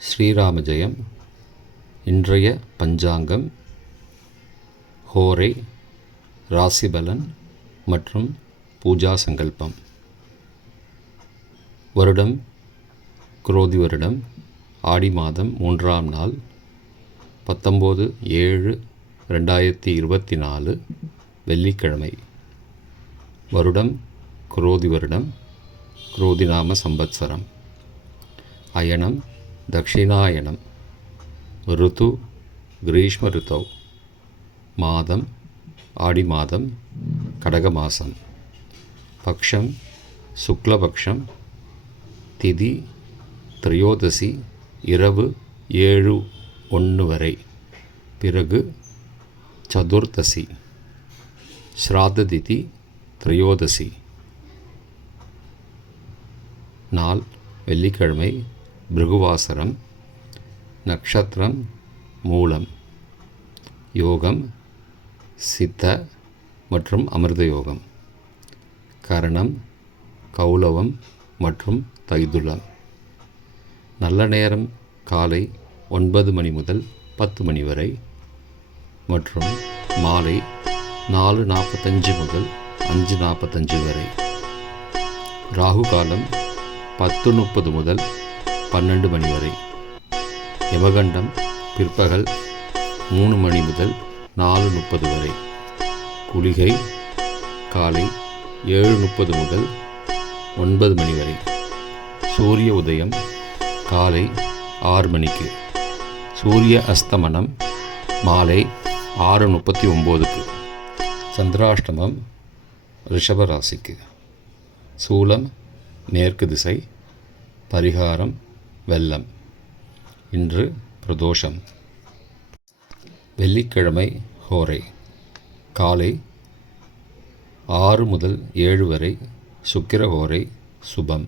ஸ்ரீராம ஜெயம். இன்றைய பஞ்சாங்கம், ஹோரை, ராசிபலன் மற்றும் பூஜா சங்கல்பம். வருடம் குரோதி வருடம், ஆடி மாதம் 3ஆம் நாள், 19/7/2024 வெள்ளிக்கிழமை. வருடம் குரோதி வருடம், குரோதி நாம சம்பத்சரம். அயனம் தக்ஷிணாயனம். ருத்து கிரீஷ்ம ருத்தௌ. மாதம் ஆடி மாதம், கடக மாதம். பக்ஷம் சுக்லபக்ஷம். திதி திரையோதசி, இரவு 7:01 வரை. பிறகு சதுர்தசி. ஸ்ராத்த திதி திரையோதசி. நாள் வெள்ளிக்கிழமை, பிருகுவாசரம். நக்ஷத்திரம் மூலம். யோகம் சித்த மற்றும் அமிர்த யோகம். கரணம் கௌலவம் மற்றும் தைதுலம். நல்ல நேரம் காலை 9 மணி முதல் 10 மணி வரை மற்றும் மாலை 4:45 முதல் 5:45 வரை. ராகு காலம் 10:30 முதல் 12 மணி வரை. யமகண்டம் பிற்பகல் 3 மணி முதல் 4:30 வரை. குளிகை காலை 7:30 முதல் 9 மணி வரை. சூரிய உதயம் காலை 6 மணிக்கு. சூரிய அஸ்தமனம் மாலை 6:39க்கு. சந்திராஷ்டமம் ரிஷபராசிக்கு. சூலம் மேற்கு திசை. பரிகாரம் வெல்லம். இன்று பிரதோஷம். வெள்ளிக்கிழமை ஹோரை. காலை 6 முதல் 7 வரை சுக்கிர ஹோரை சுபம்.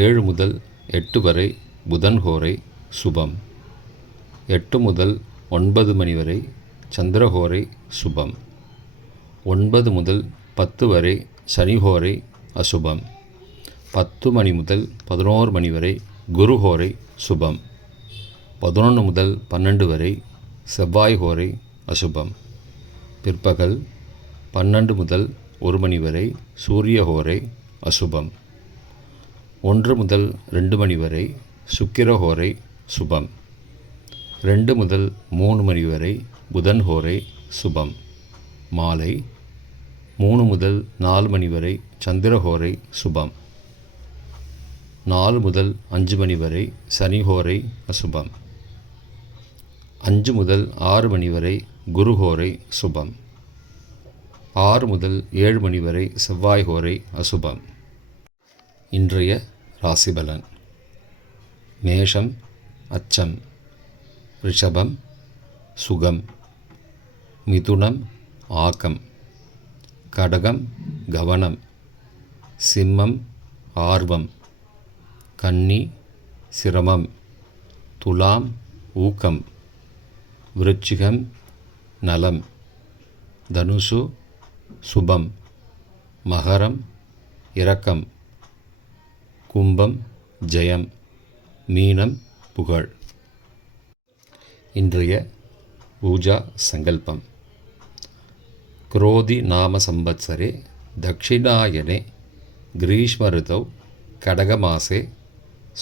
7 முதல் 8 வரை புதன் ஹோரை சுபம். 8 முதல் 9 மணி வரை சந்திரஹோரை சுபம். 9 முதல் 10 வரை சனிஹோரை அசுபம். 10 மணி முதல் 11 மணி வரை குருஹோரை சுபம். 11 முதல் 12 வரை செவ்வாய் ஹோரை அசுபம். பிற்பகல் 12 முதல் 1 மணி வரை சூரிய ஹோரை அசுபம். 1 முதல் 2 மணி வரை சுக்கிர ஹோரை சுபம். 2 முதல் 3 மணி வரை புதன் ஹோரை சுபம். மாலை 3 முதல் 4 மணி வரை சந்திரஹோரை சுபம். 4 முதல் 5 மணி வரை சனிஹோரை அசுபம். 5 முதல் 6 மணி வரை குருஹோரை சுபம். 6 முதல் 7 மணி வரை செவ்வாய் ஹோரை அசுபம். இன்றைய ராசிபலன். மேஷம் அச்சம். ரிஷபம் சுகம். மிதுனம் ஆக்கம். கடகம் கவனம். சிம்மம் ஆர்வம். கன்னி சிரமம். துலாம் ஊக்கம். விருச்சிகம் நலம். தனுசு சுபம். மகரம் இரக்கம். கும்பம் ஜெயம். மீனம் புகழ். இன்றைய பூஜா சங்கல்பம். குரோதி நாம சம்பத்சரே தக்ஷிணாயனே கிரீஷ்ம ரிதௌ கடகமாசே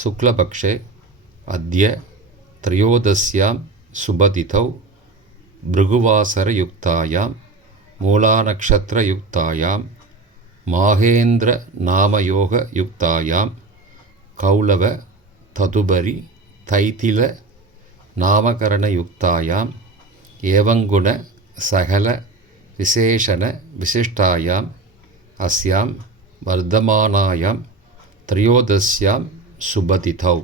சுக்லபக்ஷே அத்ய த்ரயோதஸ்யாம் சுபதிதௌ பிருகுவாசரயுக்தாயாம் மூலாநக்ஷத்ரயுக்தாயாம் மாகேந்திர நாமயோகயுக்தாயாம் கௌலவ ததுபரி தைத்தில நாமகரணயுக்தாயாம் ஏவங்குண சகல விசேஷண விசிஷ்டாயாம் அஸ்யாம் வர்தமானாயாம் த்ரயோதஸ்யாம் சுபதிதௌ